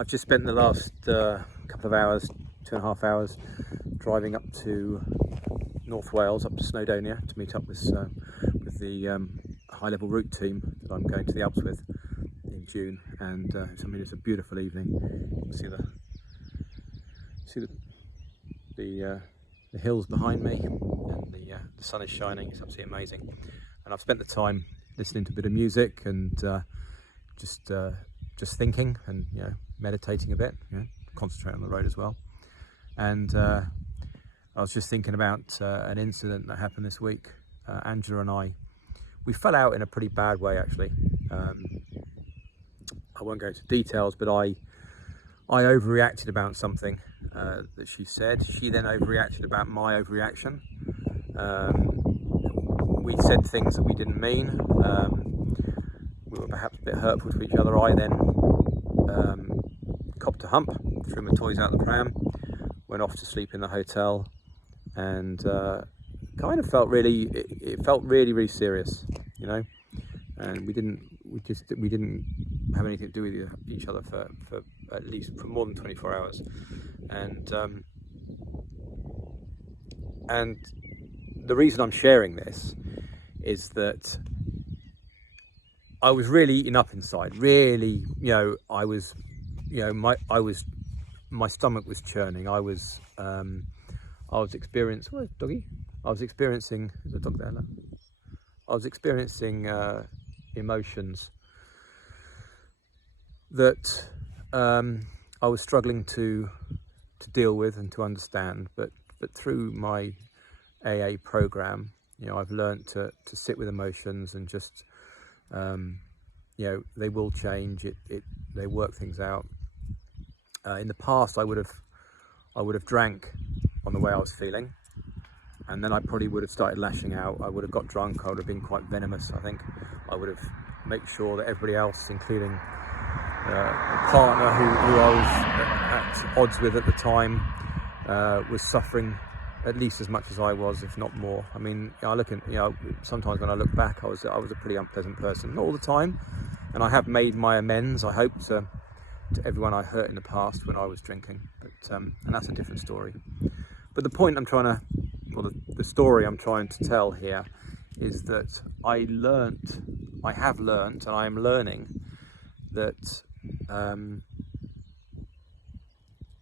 I've just spent the last couple of hours, 2.5 hours, driving up to North Wales, up to Snowdonia, to meet up with the high-level route team that I'm going to the Alps with in June. And it's a beautiful evening. You can see the hills behind me, and the sun is shining. It's absolutely amazing. And I've spent the time listening to a bit of music and just thinking and meditating a bit, concentrating on the road as well. And I was just thinking about an incident that happened this week. Angela and we fell out in a pretty bad way, actually. I won't go into details, but I overreacted about something that she said. She then overreacted about my overreaction. We said things that we didn't mean. We were perhaps a bit hurtful to each other. I then copped a hump, threw my toys out the pram, went off to sleep in the hotel, and kind of felt it felt really serious, and we didn't have anything to do with each other for at least for more than 24 hours. And the reason I'm sharing this is that I was really eaten up inside. Really, my stomach was churning. I was experiencing. Where's doggy? I was experiencing. There's a dog there. Look. I was experiencing emotions that I was struggling to deal with and to understand. But through my AA program, I've learned to sit with emotions and just, they will change. They work things out. In the past, I would have drank on the way I was feeling, and then I probably would have started lashing out. I would have got drunk. I would have been quite venomous. I think I would have made sure that everybody else, including a partner who I was at odds with at the time, was suffering at least as much as I was, if not more. I mean, sometimes when I look back, I was a pretty unpleasant person. Not all the time, and I have made my amends, I hope, to everyone I hurt in the past when I was drinking. But and that's a different story. But the point the story I'm trying to tell here is that I have learnt, and I am learning that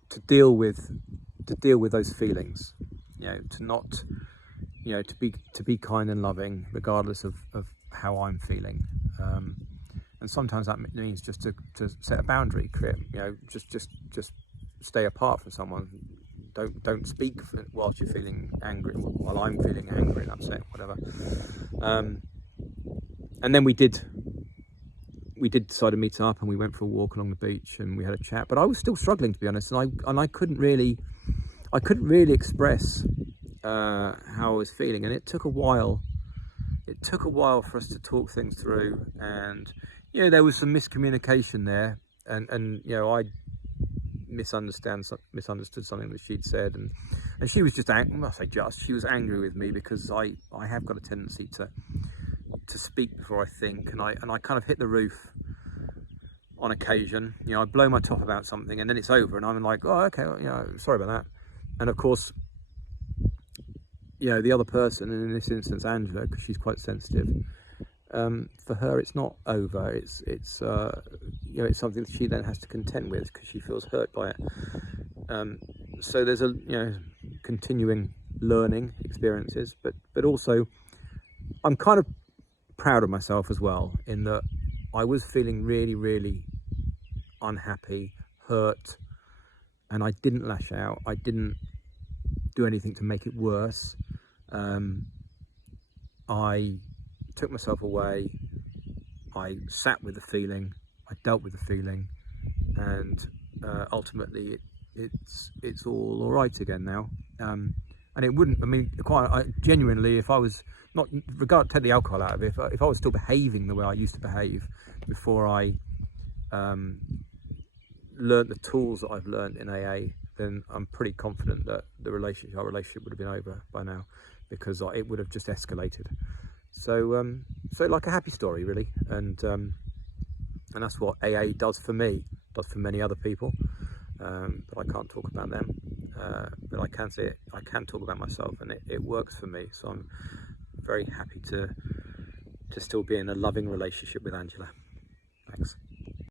to deal with those feelings, to be kind and loving regardless of how I'm feeling, and sometimes that means just to set a boundary, just stay apart from someone. Don't speak whilst you're feeling angry, while I'm feeling angry and upset, whatever. And then we did decide to meet up, and we went for a walk along the beach, and we had a chat. But I was still struggling, to be honest, and I couldn't really express how I was feeling, and it took a while. It took a while for us to talk things through, and there was some miscommunication there, and I misunderstood something that she'd said, and she was just she was angry with me because I have got a tendency to speak before I think, and I kind of hit the roof on occasion. I blow my top about something, and then it's over, and I'm like, oh, okay, sorry about that. And of course, the other person, and in this instance Angela, because she's quite sensitive, for her it's not over. It's something that she then has to contend with because she feels hurt by it. So there's a continuing learning experiences, but also I'm kind of proud of myself as well, in that I was feeling really unhappy, hurt, and I didn't lash out. I didn't do anything to make it worse. I took myself away. I sat with the feeling. I dealt with the feeling, and ultimately it's all right again now. And it wouldn't. I mean, genuinely, if I was not take the alcohol out of it, if I was still behaving the way I used to behave before I learned the tools that I've learned in AA, then I'm pretty confident that our relationship would have been over by now, because it would have just escalated. So like a happy story, really, and that's what AA does for me. does for many other people, but I can't talk about them. But I can say I can talk about myself, and it works for me. So I'm very happy to still be in a loving relationship with Angela. Thanks.